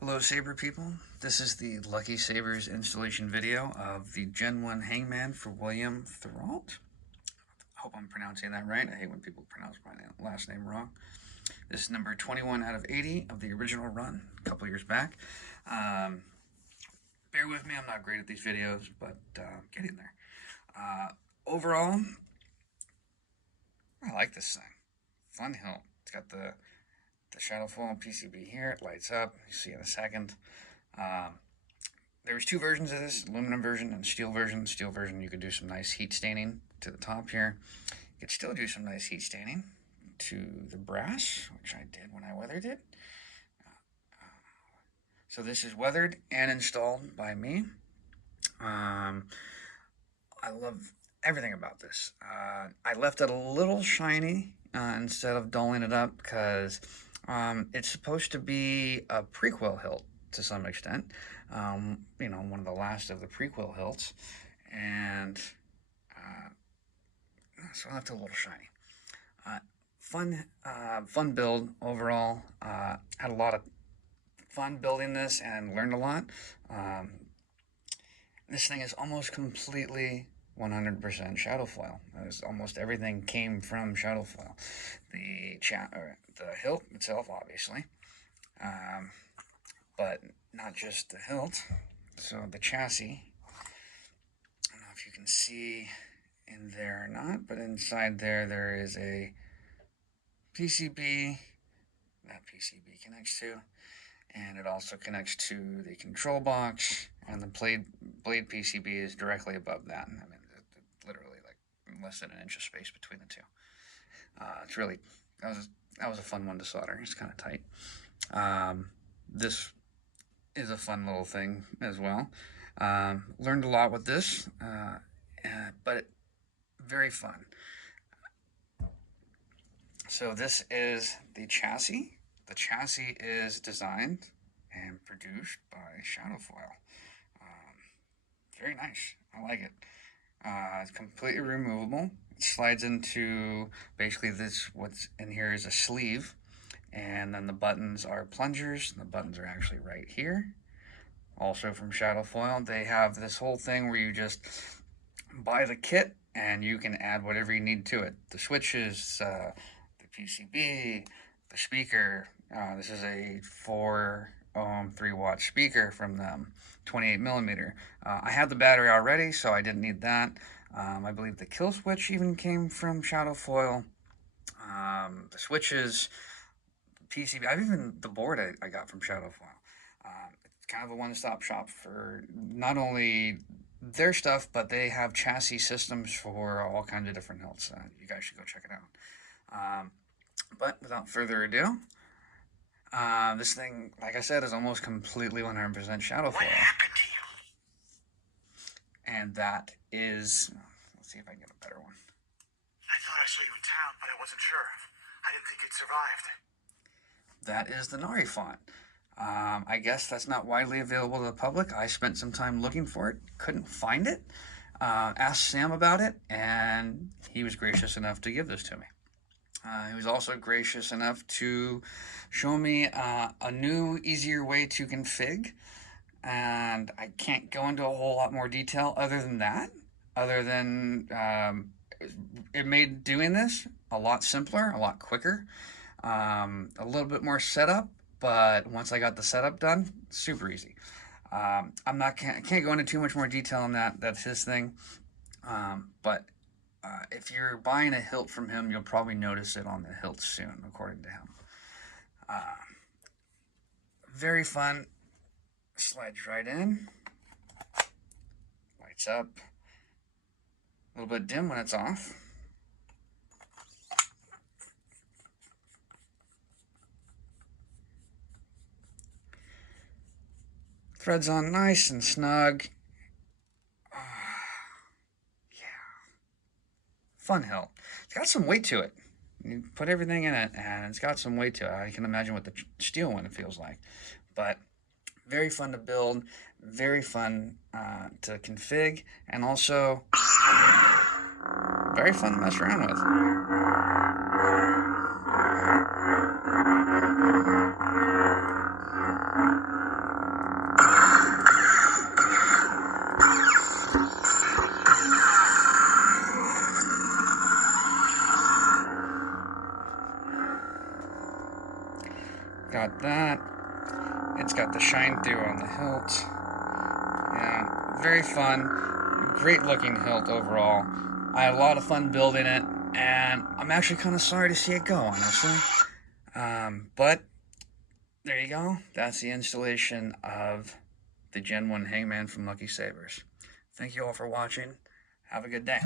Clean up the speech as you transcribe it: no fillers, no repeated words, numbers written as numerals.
Hello Saber people, this is the Lucky Sabers installation video of the Gen 1 Hangman for William Throlt. I hope I'm pronouncing that right. I hate when people pronounce my last name wrong. This is number 21 out of 80 of the original run, a couple years back. Bear with me, I'm not great at these videos, but getting there. Overall, I like this thing. Fun hilt. It's got the Shadowfoil PCB here. It lights up. You see in a second. There's two versions of this, aluminum version and steel version. Steel version, you could do some nice heat staining to the top here. You could still do some nice heat staining to the brass, which I did when I weathered it. So this is weathered and installed by me. I love everything about this. I left it a little shiny instead of dulling it up because it's supposed to be a prequel hilt to some extent. One of the last of the prequel hilts, and so I left it a little shiny. Fun build overall. Had a lot of fun building this and learned a lot. This thing is almost completely 100% Shadowfoil. Almost everything came from Shadowfoil. The hilt itself, obviously, but not just the hilt. So the chassis, I don't know if you can see in there or not, but inside there is a PCB. That PCB connects to, and it also connects to the control box, and the blade PCB is directly above that. I mean, literally like less than an inch of space between the two. It's really, that was a fun one to solder. It's kind of tight. This is a fun little thing as well. Learned a lot with this, but very fun. So this is the chassis. The chassis is designed and produced by Shadowfoil. Very nice. I like it. It's completely removable. It slides into basically this. What's in here is a sleeve, and then the buttons are plungers. The buttons are actually right here. Also from Shadowfoil, they have this whole thing where you just buy the kit and you can add whatever you need to it. The switches, the PCB, the speaker. This is a 4-ohm 3-watt speaker from them, 28 millimeter. I had the battery already, so I didn't need that. I believe the kill switch even came from Shadowfoil. The switches, PCB, the board I got from Shadowfoil. It's kind of a one-stop shop for not only their stuff, but they have chassis systems for all kinds of different hilts. You guys should go check it out. But without further ado, this thing, like I said, is almost completely 100% Shadowfoil. What happened to you? And that is, let's see if I can get a better one. I thought I saw you in town, but I wasn't sure. I didn't think you'd survived. That is the Nari font. I guess that's not widely available to the public. I spent some time looking for it, couldn't find it. Asked Sam about it, and he was gracious enough to give this to me. He was also gracious enough to show me a new, easier way to config, and I can't go into a whole lot more detail other than that, it made doing this a lot simpler, a lot quicker, a little bit more setup, but once I got the setup done, super easy. I can't go into too much more detail on that. That's his thing, but if you're buying a hilt from him, you'll probably notice it on the hilt soon, according to him. Very fun. Slides right in. Lights up. A little bit dim when it's off. Threads on nice and snug. Fun hilt. It's got some weight to it. You put everything in it, and it's got some weight to it. I can imagine what the steel one feels like. But very fun to build, very fun to config, and also very fun to mess around with. Got that. It's got the shine through on the hilt. Yeah, very fun. Great looking hilt overall. I had a lot of fun building it, and I'm actually kind of sorry to see it go, honestly. But there you go. That's the installation of the Gen 1 Hangman from Lucky Sabers. Thank you all for watching. Have a good day.